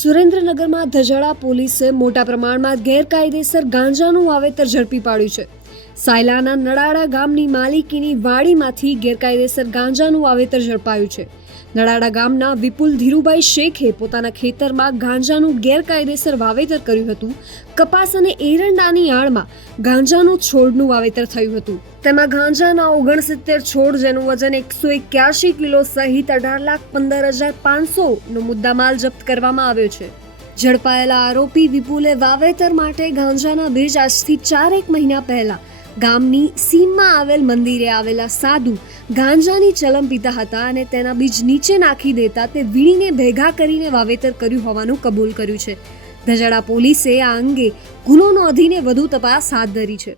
સુરેન્દ્રનગરમાં ધજાડા પોલીસે મોટા પ્રમાણમાં ગેરકાયદેસર ગાંજાનું વાવેતર ઝડપી પાડ્યું છે. સાયલાના નડાડા ગામની માલિકીની વાડીમાંથી ગેરકાયદેસર ગાંજાનું વાવેતર ઝડપાયું છે. નડાડા ગામના વિપુલ ધીરુભાઈ શેખે પોતાના ખેતરમાં ગાંજાનું ગેરકાયદેસર વાવેતર કર્યું હતું. કપાસ અને એરંડાની આડમાં ગાંજાનું છોડનું વાવેતર થયું હતું. તેમાં ગાંજાના 69 છોડ જેનું વજન 181 કિલો સહિત 18,15,500નો મુદ્દામાલ જપ્ત કરવામાં આવ્યો છે. ઝડપાયેલા આરોપી વિપુલે વાવેતર માટે ગાંજાના બીજ આજથી 4 મહિના પહેલા ગામની સીમમાં આવેલ મંદિરે આવેલા સાધુ ગાંજાની ચલમ પીતા હતા અને તેના બીજ નીચે નાખી દેતા તે વીણીને ભેગા કરીને વાવેતર કર્યું હોવાનું કબૂલ કર્યું છે. ધજાડા પોલીસે આ અંગે ગુનો નોંધીને વધુ તપાસ હાથ ધરી છે.